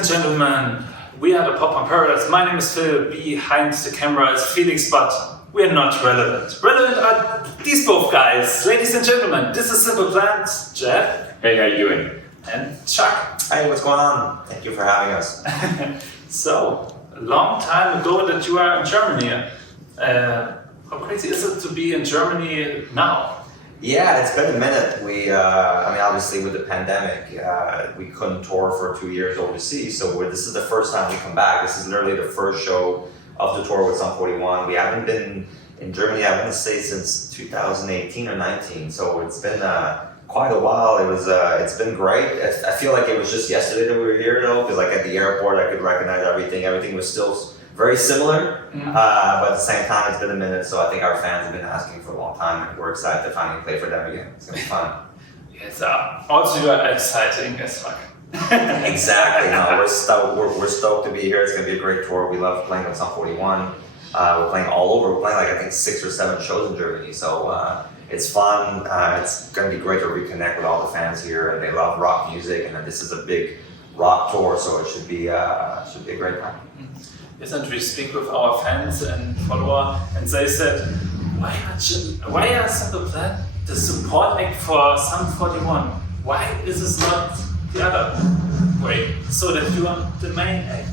and gentlemen, we are the Pop on Paradise. My name is Phil. Behind the camera is Felix, but we're not relevant. Relevant are these both guys. Ladies and gentlemen, this is Simple Plans. Jeff. Hey, how you doing? And Chuck. Hey, what's going on? Thank you for having us. So, a long time ago that you are in Germany. How crazy is it to be in Germany now? Yeah, it's been a minute. Obviously with the pandemic, we couldn't tour for 2 years overseas. So this is the first time we come back. This is literally the first show of the tour with Sum 41. We haven't been in Germany, I want to say, since 2018 or 19. So it's been quite a while. It's been great. I feel like it was just yesterday that we were here, though, because like at the airport, I could recognize everything. Everything was still very similar, but at the same time, it's been a minute, so I think our fans have been asking for a long time, and we're excited to finally play for them again. It's gonna be fun. Yes, also you are exciting as fuck. Exactly. No, we're stoked to be here. It's gonna be a great tour. We love playing with Sum 41. We're playing all over. We're playing like I think 6 or 7 shows in Germany, so it's fun. It's gonna be great to reconnect with all the fans here, and they love rock music, and this is a big rock tour, so it should be a great time. Yes, and we speak with our fans and followers, and they said, why are Simple Plan the support act for Sum 41? Why is it not the other way, so that you are the main act?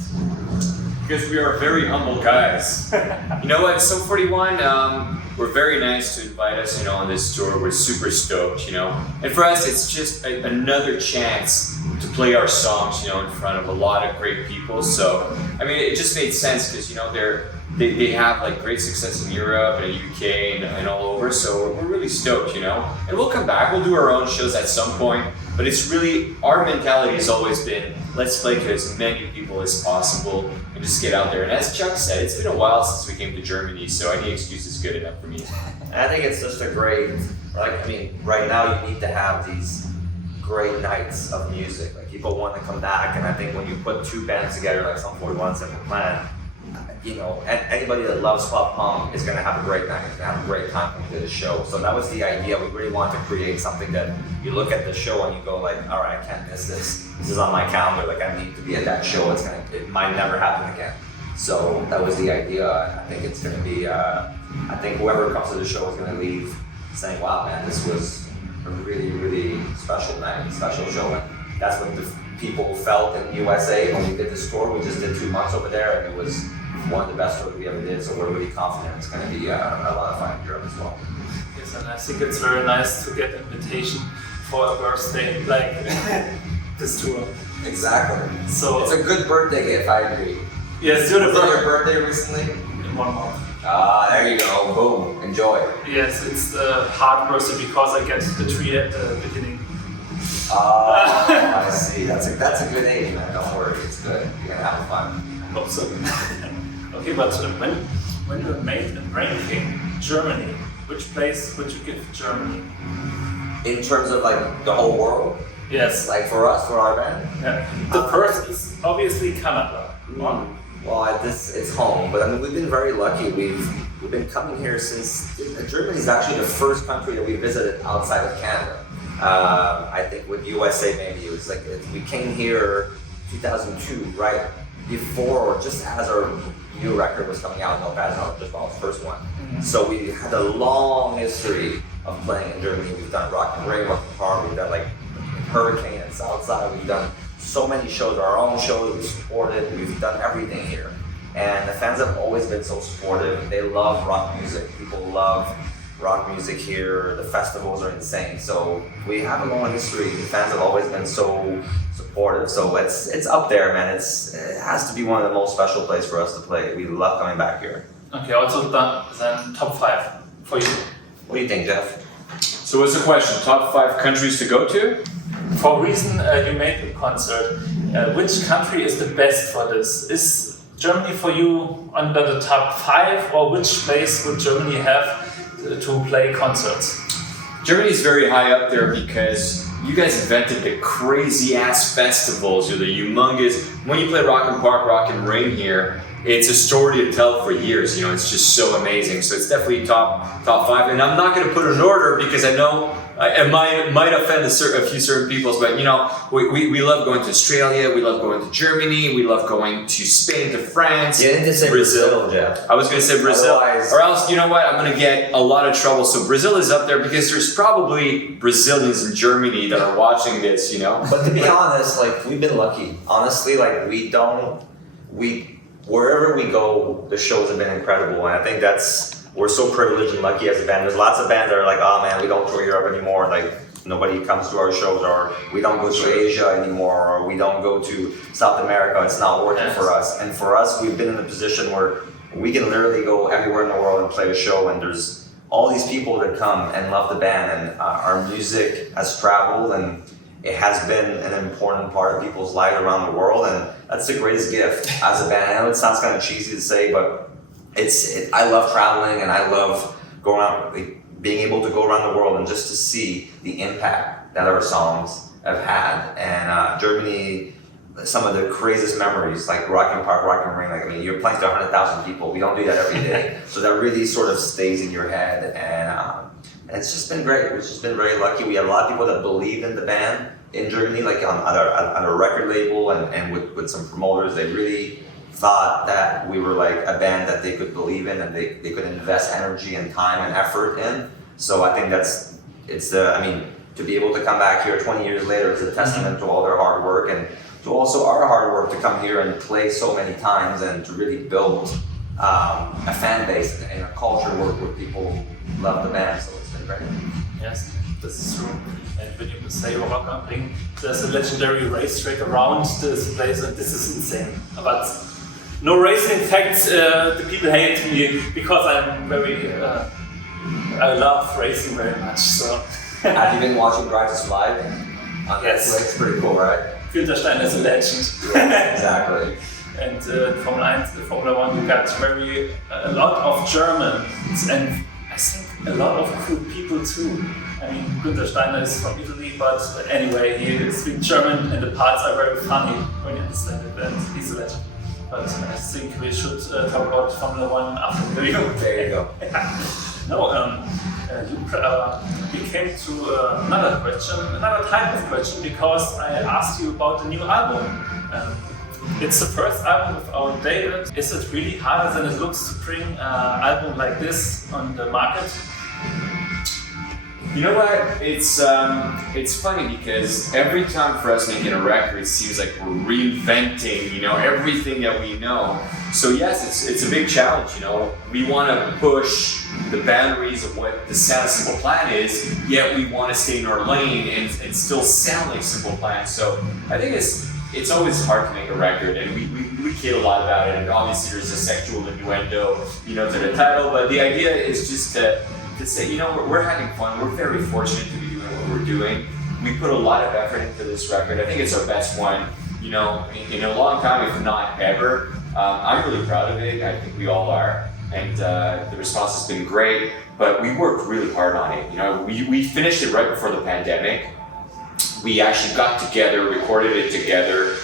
Because we are very humble guys. You know what, Sum 41, we're very nice to invite us, on this tour. We're super stoked, And for us, it's just another chance to play our songs, in front of a lot of great people. So, it just made sense because, they have like great success in Europe and UK and all over. So we're really stoked, And we'll come back. We'll do our own shows at some point. But it's really, our mentality has always been, let's play to as many people as possible and just get out there. And as Chuck said, it's been a while since we came to Germany, so any excuse is good enough for me. I think it's just a great, right now you need to have these great nights of music. Like people want to come back, and I think when you put 2 bands together like Sum 41, Simple Plan, anybody that loves pop punk is going to have a great night. It's going to have a great time coming to the show. So that was the idea. We really wanted to create something that you look at the show and you go like, all right, I can't miss this. This is on my calendar. Like I need to be at that show. It might never happen again. So that was the idea. I think it's going to be. I think whoever comes to the show is going to leave saying, wow, man, this was a really, really special night, special show. And that's what the people felt in USA when we did this tour. We just did 2 months over there, and it was one of the best tours we ever did. So we're really confident it's going to be a lot of fun in Europe as well. Yes, and I think it's very nice to get an invitation for a birthday like this tour. Exactly. So it's a good birthday gift, I agree. Yes, you're the your birthday recently? In 1 month. There you go. Boom. Enjoy. Yes, it's the hard birthday because I get the tree at the beginning. I see. That's a good age, man. Don't worry. It's good. You're gonna have fun. Hope so. Okay, but when you made a ranking Germany, which place would you give Germany? In terms of like the whole world? Yes. Like for us, for our band? Yeah. The first is obviously Canada. Well, it's home, but we've been very lucky. We've been coming here since Germany is actually the first country that we visited outside of Canada. I think with USA maybe it was like we came here 2002, right before or just as our new record was coming out. No, that's not just our first one. Mm-hmm. So we had a long history of playing in Germany. We've done Rock and Ring, Rock and Park. We've done like Hurricane and Southside. We've done so many shows, our own shows. We've supported. We've done everything here, and the fans have always been so supportive. They love rock music. People love rock music here. The festivals are insane. So we have a long history. The fans have always been so supportive. So it's up there, man. It has to be one of the most special places for us to play. We love coming back here. Okay, also then top 5 for you. What do you think, Jeff? So what's the question? Top 5 countries to go to? For reason you made the concert, which country is the best for this? Is Germany for you under the top 5, or which place would Germany have to play concerts? Germany is very high up there because you guys invented the crazy ass festivals. You're the humongous. When you play Rock and Park, Rock and Ring here, it's a story to tell for years. It's just so amazing. So it's definitely top 5. And I'm not going to put it in order because I know it might offend a few certain peoples, but you know, we love going to Australia, we love going to Germany, we love going to Spain, to France. You didn't say Brazil, Jeff. I was going to say Brazil, Otherwise, or else, you know what, I'm going to get a lot of trouble. So Brazil is up there because there's probably Brazilians in Germany that are watching this, you know. But to be honest, like we've been lucky. Honestly, like wherever we go, the shows have been incredible, and I think we're so privileged and lucky as a band. There's lots of bands that are like, oh man, we don't tour Europe anymore. Like nobody comes to our shows, or we don't go to Asia anymore, or we don't go to South America. It's not working for us. And for us, we've been in a position where we can literally go everywhere in the world and play a show, and there's all these people that come and love the band, and our music has traveled, and it has been an important part of people's lives around the world, and that's the greatest gift as a band. I know it sounds kind of cheesy to say, but I love traveling, and I love going out, being able to go around the world and just to see the impact that our songs have had. And Germany, some of the craziest memories, like Rock and Park, Rock and Ring. Like, I mean, you're playing to 100,000 people. We don't do that every day, so that really sort of stays in your head. And it's just been great. We've just been very lucky. We have a lot of people that believe in the band in Germany, like on a record label and with some promoters. They really thought that we were like a band that they could believe in, and they could invest energy and time and effort in. So I think to be able to come back here 20 years later is a testament to all their hard work, and to also our hard work to come here and play so many times and to really build a fan base and a culture where people love the band. So it's been great. Yes, this is true. And when you say Rock am Ring, there's a legendary racetrack around this place, and this is insane. But no racing facts, the people hate me because I'm I love racing very much. So. Have you been watching Drive to Survive on Netflix? It's pretty cool, right? Winterstein is a legend. Yeah, exactly. And Formula One, you got a lot of Germans, and I think a lot of cool people too. I mean, Günther Steiner is from Italy, but anyway, he speaks German, and the parts are very funny when you understand it, and he's a legend. But I think we should talk about Formula One after the review. There you go. We came to another type of question, because I asked you about the new album. It's the first album without David. Is it really harder than it looks to bring an album like this on the market? You know what? It's funny because every time for us making a record, it seems like we're reinventing, you know, everything that we know. So yes, it's a big challenge. You know, we want to push the boundaries of what the sound of Simple Plan is, yet we want to stay in our lane and still sound like Simple Plan. So I think it's always hard to make a record, and we kid a lot about it. And obviously, there's a sexual innuendo, you know, to the title. But the idea is just to say, you know, we're having fun. We're very fortunate to be doing what we're doing. We put a lot of effort into this record. I think it's our best one, you know, in a long time, if not ever. I'm really proud of it. I think we all are. And the response has been great. But we worked really hard on it. You know, we finished it right before the pandemic. We actually got together, recorded it together,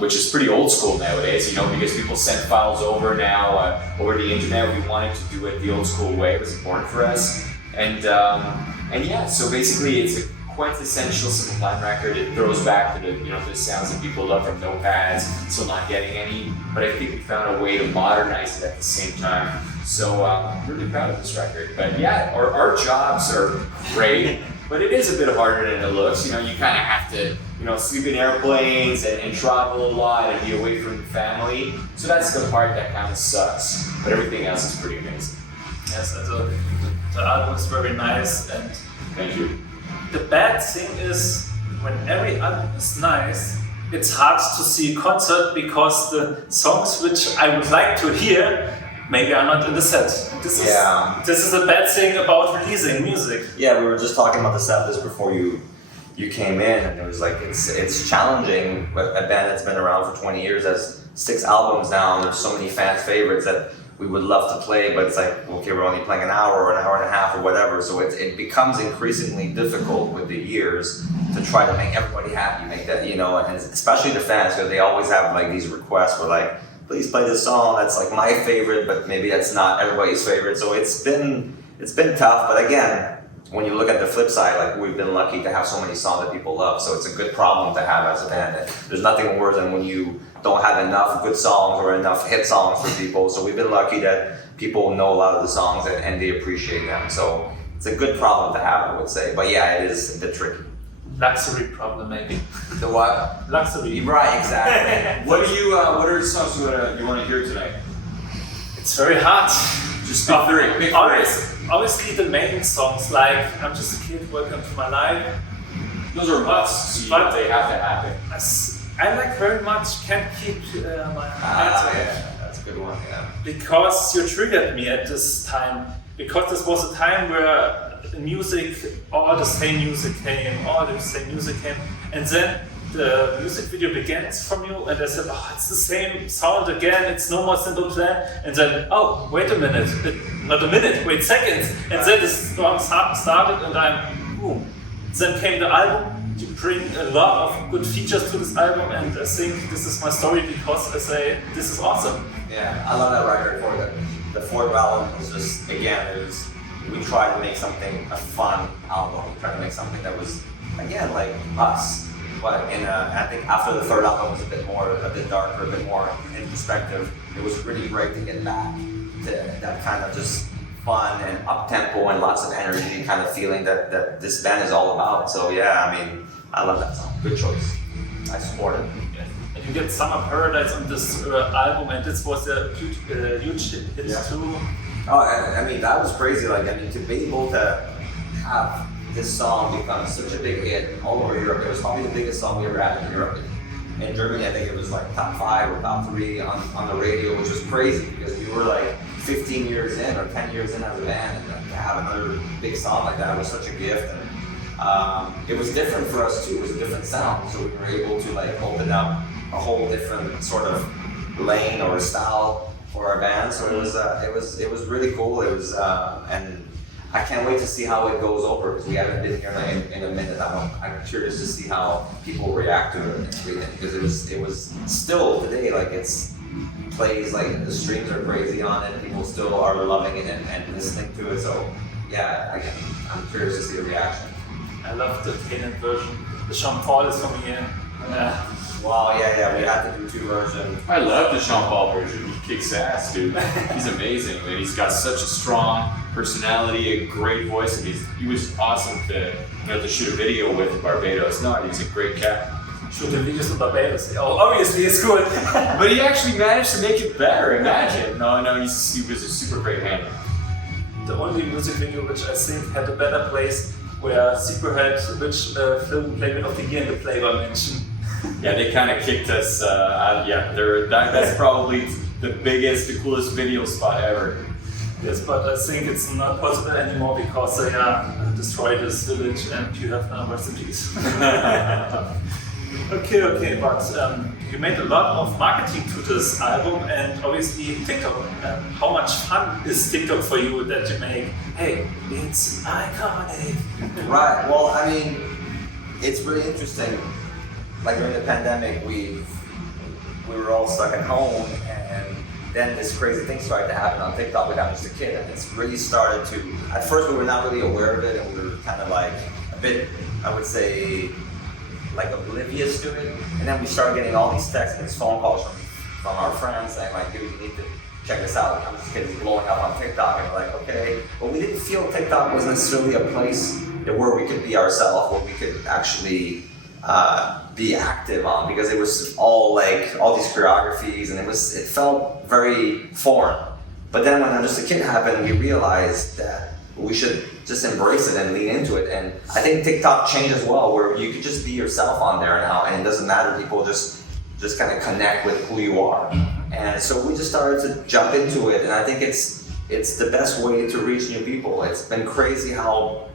which is pretty old school nowadays, you know, because people send files over now, over the internet. We wanted to do it the old school way. It was important for us. And yeah, so basically it's a quintessential Simple Plan record. It throws back to the sounds that people love from notepads, still not getting any, but I think we found a way to modernize it at the same time. So I'm really proud of this record. But yeah, our jobs are great. But it is a bit harder than it looks. You know, you kind of have to, you know, sleep in airplanes and travel a lot and be away from your family. So that's the part that kind of sucks. But everything else is pretty amazing. Yes, the album is very nice. And thank you. The bad thing is, when every album is nice, it's hard to see a concert because the songs which I would like to hear maybe are not in the set. This is a bad thing about releasing music. Yeah, we were just talking about the set list before you came in, and it was like it's challenging. A band that's been around for 20 years has 6 albums now, and there's so many fans' favorites that we would love to play, but it's like, okay, we're only playing an hour or an hour and a half or whatever. So it becomes increasingly difficult with the years to try to make everybody happy, make that, you know, and especially the fans, because they always have like these requests for like, please play this song that's like my favorite, but maybe that's not everybody's favorite. So it's been tough, but again, when you look at the flip side, like we've been lucky to have so many songs that people love, so it's a good problem to have as a band. There's nothing worse than when you don't have enough good songs or enough hit songs for people. So we've been lucky that people know a lot of the songs and they appreciate them. So it's a good problem to have, I would say. But yeah, it is a bit tricky. Luxury problem, maybe. The what? Luxury. Right, exactly. What are the songs you want to hear tonight? It's very hard. Just pick three. Pick three. Obviously, the main songs like "I'm Just a Kid," "Welcome to My Life." Those are musts. But they have to happen. I like very much "Can't Keep My Head." Yeah, that's a good one. Yeah. Because you triggered me at this time. Because this was a time where the music, all the same music came, and then the music video begins from you, and I said, oh, it's the same sound again, it's no more Simple Plan, and then, oh, wait a minute, wait seconds, and then the song started, and boom. Then came the album. You bring a lot of good features to this album, and I think this is my story because I say, this is awesome. Yeah, I love that record for the fourth album. Was just, again, we tried to make something, a fun album. We tried to make something that was, again, like us. But I think after the third album was a bit darker, a bit more introspective. It was really great to get back to that kind of just fun and up-tempo and lots of energy kind of feeling that this band is all about. So yeah, I mean, I love that song. Good choice. I support it. And you get Summer Paradise on this album, and this was a huge hit too. Oh, I mean, that was crazy. Like, I mean, to be able to have this song become such a big hit all over Europe. It was probably the biggest song we ever had in Europe. In Germany, I think it was like top 5 or top 3 on the radio, which was crazy because we were like 15 years in or 10 years in as a band, and to have another big song like that was such a gift. And it was different for us too. It was a different sound, so we were able to like open up a whole different sort of lane or style for our band. So it was really cool. It was and I can't wait to see how it goes over because we haven't been here in a minute. I'm curious to see how people react to it and everything because it was still today like it's plays like the streams are crazy on it. People still are loving it and listening to it. So yeah, I'm curious to see the reaction. I love the Canaan version. The Sean Paul is coming in. Wow, yeah, we had to do 2 versions. I love the Sean Paul version. He kicks ass, dude. He's amazing, man. He's got such a strong personality, a great voice, and he was awesome to shoot a video with in Barbados. No, he's a great cat. Shoot the videos in Barbados. Oh, obviously it's good. But he actually managed to make it better. Imagine. No, he was a super great handler. The only music video which I think had a better place where Secret which film Playmate of the Year in the Playboy mentioned. Yeah, they kind of kicked us out. Yeah, that's probably the biggest, the coolest video spot ever. Yes, but I think it's not possible anymore because they destroyed this village and you have no recipes. Okay, but you made a lot of marketing to this album and obviously TikTok. How much fun is TikTok for you that you make? Hey, it's iconic. Right, well, I mean, it's really interesting. Like during the pandemic, we were all stuck at home, and then this crazy thing started to happen on TikTok with I'm Just a Kid, and it's really started to. At first, we were not really aware of it, and we were kind of like a bit, I would say, like oblivious to it. And then we started getting all these texts and these phone calls from our friends saying like, dude, you need to check this out. I'm Just a Kid is blowing up on TikTok, and we're like, okay. But we didn't feel TikTok was necessarily a place where we could be ourselves, where we could actually. Be active on because it was all like all these choreographies and it felt very foreign. But then when I'm Just a Kid happened, we realized that we should just embrace it and lean into it. And I think TikTok changed as well, where you could just be yourself on there now, and it doesn't matter. People just kind of connect with who you are. And so we just started to jump into it, and I think it's the best way to reach new people. It's been crazy how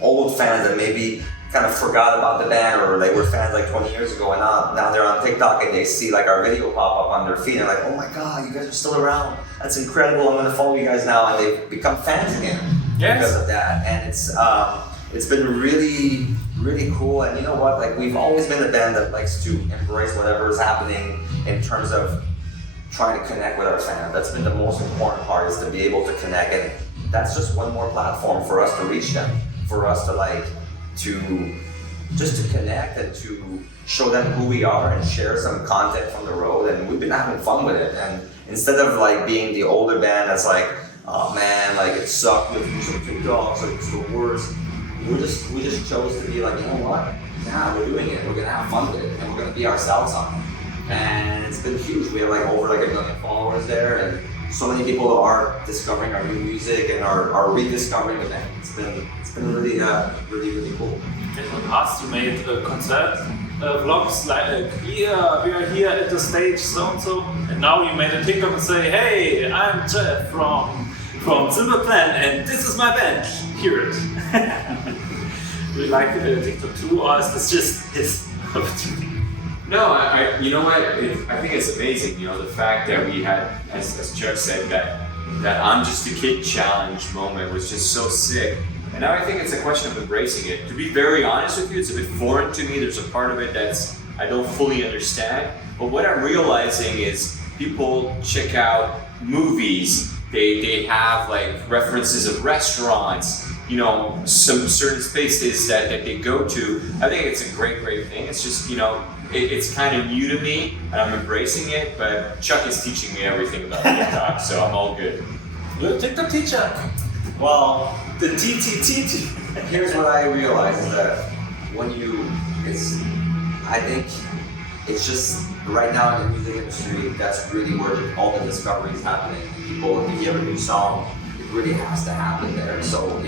old fans that maybe kind of forgot about the band or they were fans like 20 years ago and now they're on TikTok and they see like our video pop up on their feed and they're like, oh my God, you guys are still around. That's incredible. I'm gonna follow you guys now, and they've become fans again because of that. And it's been really, really cool. And you know what? Like we've always been a band that likes to embrace whatever is happening in terms of trying to connect with our fans. That's been the most important part, is to be able to connect, and that's just one more platform for us to reach them. for us to just to connect and to show them who we are and share some content from the road. And we've been having fun with it. And instead of like being the older band that's like, oh man, like it sucked with some TikToks, like it's the worst. We just chose to be like, you know what? Yeah, we're doing it. We're gonna have fun with it, and we're gonna be ourselves on it. And it's been huge. We have like over like 1 million followers there, and so many people are discovering our new music and are rediscovering the band. It's been really really cool. In the past, you made concert vlogs like here, we are here at the stage so and so, and now you made a TikTok and say, hey, I'm Jeff from Simple Plan, and this is my band. Hear it. Do you like TikTok too, or is this just his opportunity? No, you know what? I think it's amazing. You know, the fact that we had, as Chuck said, that I'm just a kid challenge moment was just so sick. And now I think it's a question of embracing it. To be very honest with you, it's a bit foreign to me. There's a part of it I don't fully understand. But what I'm realizing is people check out movies. They have like references of restaurants, you know, some certain spaces that they go to. I think it's a great thing. It's just, you know, it's kind of new to me and I'm embracing it, but Chuck is teaching me everything about TikTok, so I'm all good. You're a TikTok teacher. Well, The TTT. here's what I realize is that I think it's just right now in the music industry, that's really where all the discovery is happening. People, if you have a new song, it really has to happen there. So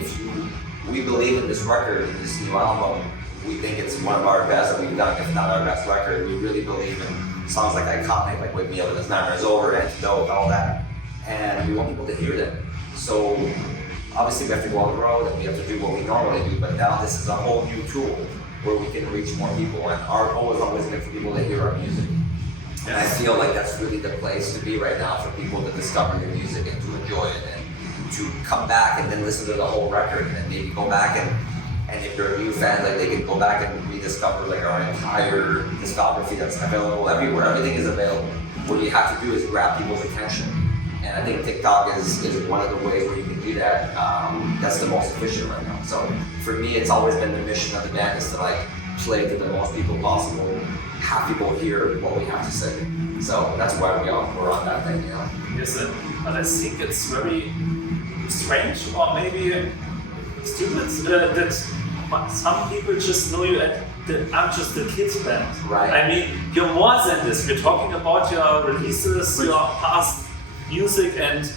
we believe in this record, in this new album, we think it's one of our best that we've done, if not our best record. We really believe in songs like Iconic, like Wake Me Up When This Nightmare Is Over, Antidote, all that. And we want people to hear them. So obviously we have to go on the road and we have to do what we normally do, but now this is a whole new tool where we can reach more people, and our goal is always meant for people to hear our music. And I feel like that's really the place to be right now for people to discover your music and to enjoy it and to come back and then listen to the whole record and then maybe go back and if you're a new fan, like they can go back and rediscover like our entire discography that's available everywhere. Everything is available. What you have to do is grab people's attention. And I think TikTok is one of the ways where you can do that. That's the most efficient right now. So for me, it's always been the mission of the band is to like play to the most people possible, have people hear what we have to say. So that's why we're on that thing, you know. Yes, but I think it's very strange, or maybe stupid, that some people just know you at I'm just a kids band. Right. I mean, you're more than this. We're talking about your releases, your past music, and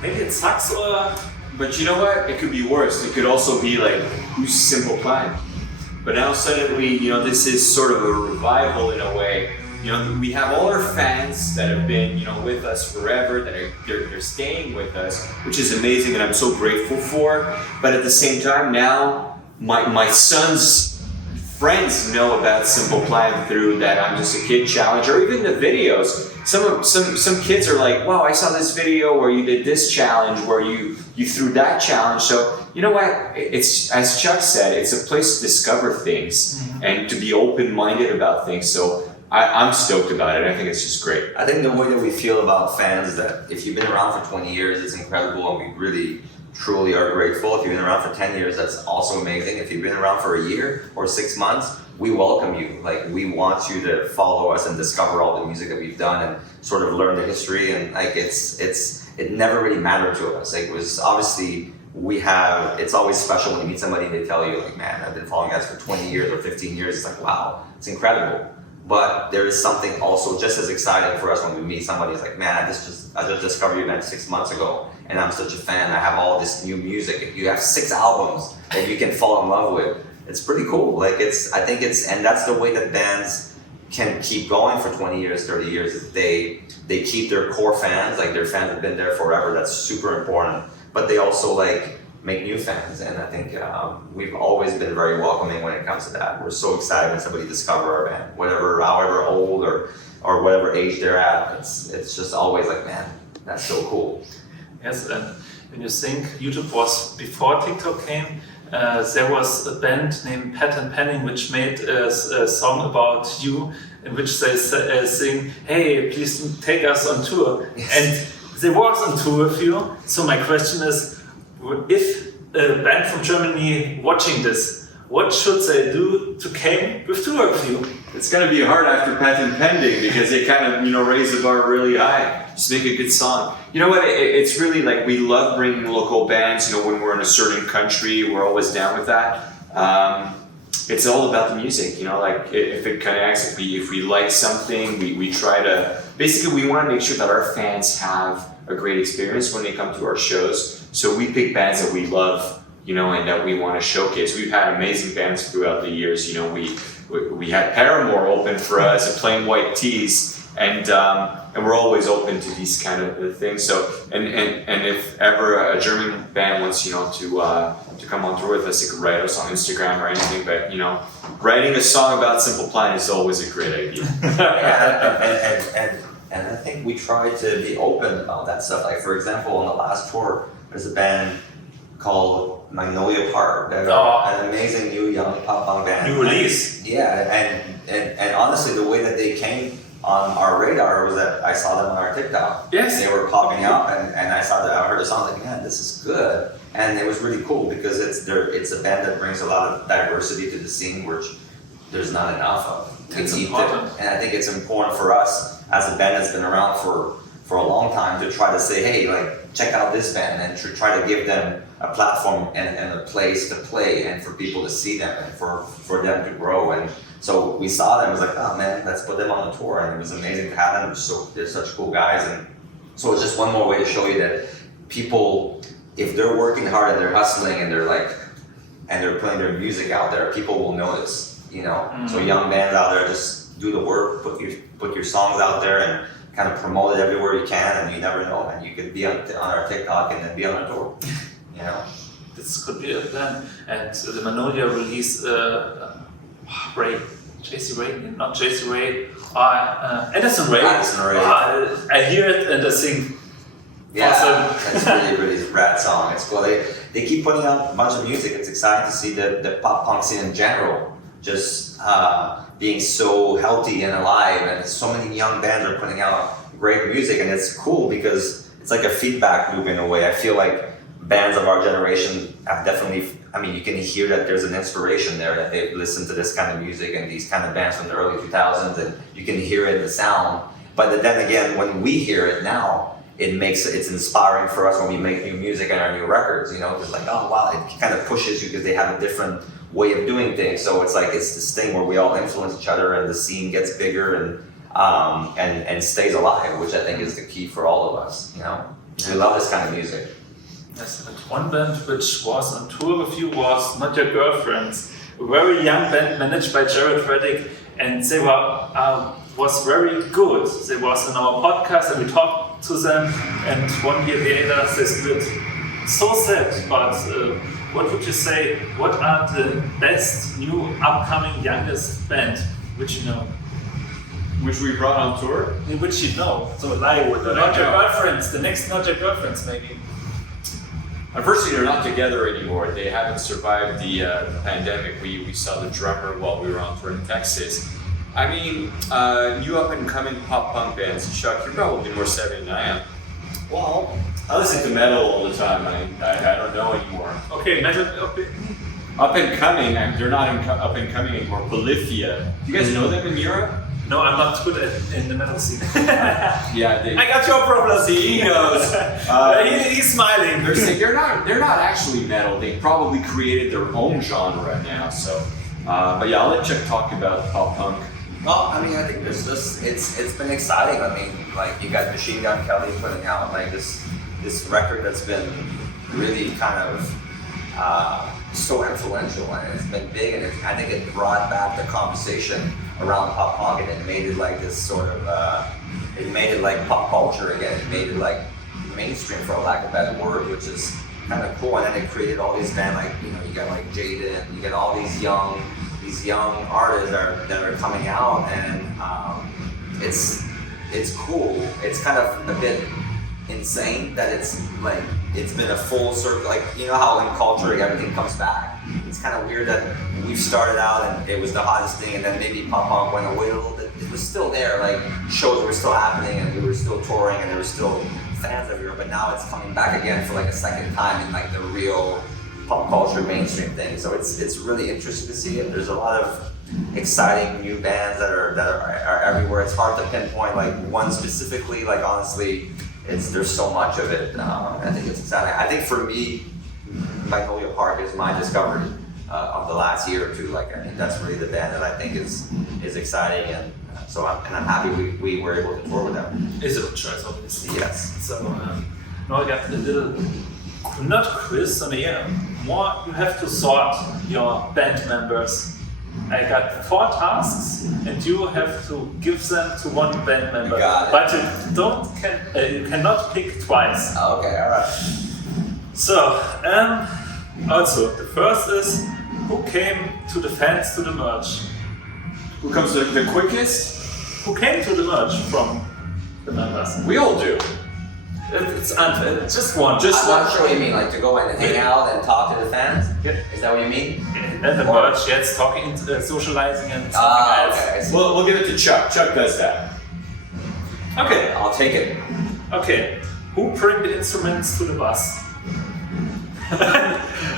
maybe it sucks or... But you know what? It could be worse. It could also be like, who's Simple Plan? But now suddenly, you know, this is sort of a revival in a way. You know, we have all our fans that have been, you know, with us forever, that they're staying with us, which is amazing and I'm so grateful for. But at the same time, now my son's friends know about Simple Plan through that I'm Just a Kid challenge, or even the videos. Some kids are like, wow, I saw this video where you did this challenge, where you threw that challenge. So you know what? It's, as Chuck said, it's a place to discover things and to be open-minded about things. So I'm stoked about it. I think it's just great. I think the way that we feel about fans is that if you've been around for 20 years, it's incredible, and we really, truly are grateful. If you've been around for 10 years, that's also amazing. If you've been around for a year or 6 months, we welcome you. Like, we want you to follow us and discover all the music that we've done and sort of learn the history. And like, it never really mattered to us. Like, it was obviously, it's always special when you meet somebody and they tell you like, man, I've been following you guys for 20 years or 15 years. It's like, wow, it's incredible. But there is something also just as exciting for us when we meet somebody who's like, man, I just discovered your band 6 months ago, and I'm such a fan. I have all this new music. You have 6 albums that you can fall in love with. It's pretty cool. Like, and that's the way that bands can keep going for 20 years, 30 years. They keep their core fans, like their fans have been there forever. That's super important. But they also like make new fans, and I think we've always been very welcoming when it comes to that. We're so excited when somebody discovers our band, however old or whatever age they're at. It's just always like, man, that's so cool. Yes, and when you think YouTube was before TikTok came, there was a band named Pat and Penning which made a song about you, in which they sing, "Hey, please take us on tour." Yes. And they was on tour with you. So my question is, if a band from Germany watching this, what should they do to came with to work with you? It's going to be hard after patent pending because they kind of, raise the bar really high. Just make a good song. You know what? It's really like we love bringing local bands. When we're in a certain country, we're always down with that. It's all about the music. If it connects, if we like something, we try to. Basically, we want to make sure that our fans have a great experience when they come to our shows. So we pick bands that we love, and that we want to showcase. We've had amazing bands throughout the years. We had Paramore open for us at Plain White Tees, and we're always open to these kind of things. So and if ever a German band wants to come on tour with us, they could write us on Instagram or anything. But writing a song about Simple Plan is always a great idea. And I think we try to be open about that stuff. Like for example, on the last tour, there's a band called Magnolia Park. They're an amazing new young pop punk band. New release. Yeah, and honestly, the way that they came on our radar was that I saw them on our TikTok. Yes. They were popping up, and I heard the song, like, man, this is good. And it was really cool because it's a band that brings a lot of diversity to the scene, which there's not enough of. It's important. And I think it's important for us as a band that's been around for a long time to try to say, hey, like, check out this band, and to try to give them a platform and a place to play, and for people to see them, and for them to grow. And so we saw them, it was like, oh man, let's put them on the tour, and it was amazing to have them. They're such cool guys, and so it's just one more way to show you that people, if they're working hard and they're hustling and they're putting their music out there, people will notice, Mm-hmm. So young bands out there, just do the work, put your songs out there, and kind of promote it everywhere you can, and you never know, and you could be on our TikTok and then be on a tour, This could be a plan. And the Magnolia release, JC Ray, not JC Ray, Edison Ray. Addison Rae. I hear it and I sing. Yeah, awesome. it's really rad song. It's cool. They keep putting out a bunch of music. It's exciting to see the pop punk scene in general just being so healthy and alive, and so many young bands are putting out great music, and it's cool because it's like a feedback loop in a way. I feel like bands of our generation have definitely, you can hear that there's an inspiration there, that they've listened to this kind of music and these kind of bands from the early 2000s, and you can hear it in the sound. But then again, when we hear it now, it's inspiring for us when we make new music and our new records, because like, oh wow, it kind of pushes you because they have a different way of doing things. So it's like, it's this thing where we all influence each other, and the scene gets bigger and stays alive, which I think is the key for all of us. We love this kind of music. Yes, and one band which was on tour with you was Not Your Girlfriends, a very young band managed by Jared Reddick, and they was very good. They was in our podcast and we talked to them, and 1 year later they split. So sad, but what would you say, what are the best new upcoming youngest band which you know? Which we brought on tour? Which you know, so like Not Your Girlfriends, the next Not Your Girlfriends maybe. Unfortunately, they're not together anymore. They haven't survived the pandemic. We saw the drummer while we were on tour in Texas. New up-and-coming pop-punk bands. Chuck, you're probably more savvy than I am. Well, I listen to metal all the time. I don't know anymore. Okay, metal. Up-and-coming, they're not up-and-coming anymore. Polyphia. Do you guys know them in Europe? No, I'm not good in the metal scene. Yeah, I got your problem. See, he knows. He's smiling. They're not actually metal. They probably created their own genre now. So, but yeah, I'll let Chuck talk about pop punk. Well, I think there's just it's been exciting. Like you got Machine Gun Kelly putting out like this record that's been really kind of so influential, and it's been big, and I think it brought back the conversation around pop punk, and it made it like this sort of it made it like pop culture again. It made it like mainstream, for lack of a better word, which is kind of cool. And then it created all these bands, like you got like Jaden, you got all these young artists that are coming out, and it's cool. It's kind of a bit insane that it's been a full circle. Like, how in culture everything comes back. It's kind of weird that we started out and it was the hottest thing, and then maybe pop punk went away a little bit. It was still there, like shows were still happening, and we were still touring, and there were still fans everywhere. But now it's coming back again for like a second time in like the real pop culture mainstream thing. So it's really interesting to see it. There's a lot of exciting new bands that are everywhere. It's hard to pinpoint like one specifically. Like honestly, there's so much of it. I think it's exciting. I think for me, Magnolia Park is my discovery of the last year or two. Like I think that's really the band that I think is exciting, and so I'm happy we were able to tour with them. Is a good choice, obviously. Yes. So now I got a little, not quiz, more you have to sort your band members. I got 4 tasks, and you have to give them to one band member. Got it. But you cannot pick twice. Okay, all right. So, also the first is who came to the fans to the merch. Who comes the quickest? Who came to the merch from the members? We all do. It's unfair. Just one. I'm not sure what you mean, like to go and hang out and talk to the fans? Yeah. Is that what you mean? And the merch, yes, talking, socializing and something else. Okay. I see. We'll give it to Chuck. Chuck does that. Okay. I'll take it. Okay. Who bring the instruments to the bus?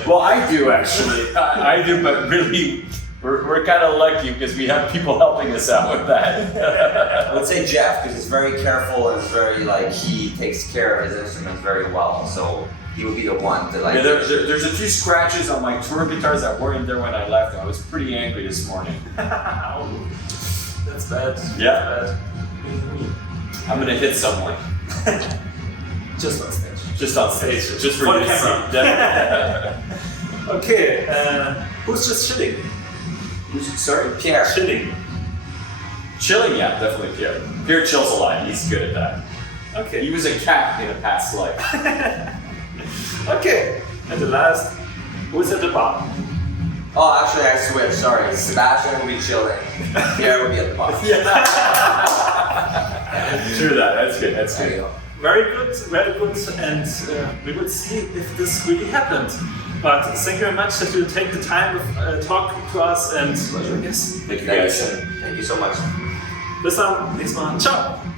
Well, I do actually. I do, but really, we're kind of lucky because we have people helping us out with that. I would say Jeff, because he's very careful and is very he takes care of his instruments very well. So he would be the one to Yeah, there's a few scratches on my tour guitars that weren't there when I left. I was pretty angry this morning. That's bad. Yeah. That's bad. I'm gonna hit someone. Just on stage. Just on stage. Just for For you the to camera. see. Yeah. Okay. Who's just chilling? Sorry? Pierre. Chilling. Chilling, yeah, definitely Pierre. Pierre chills a lot. He's good at that. Okay. He was a cat in a past life. Okay. And the last, who's at the bar? Oh, actually, I switched. Sorry. Sebastian will be chilling. Pierre will be at the bar. True that. That's good. That's There you good. go. Very good, very good, and we will see if this really happened. But thank you very much that you take the time of talking to us, and yes, Thank you guys. Thank you so much. bis dann, nächstes Mal, ciao!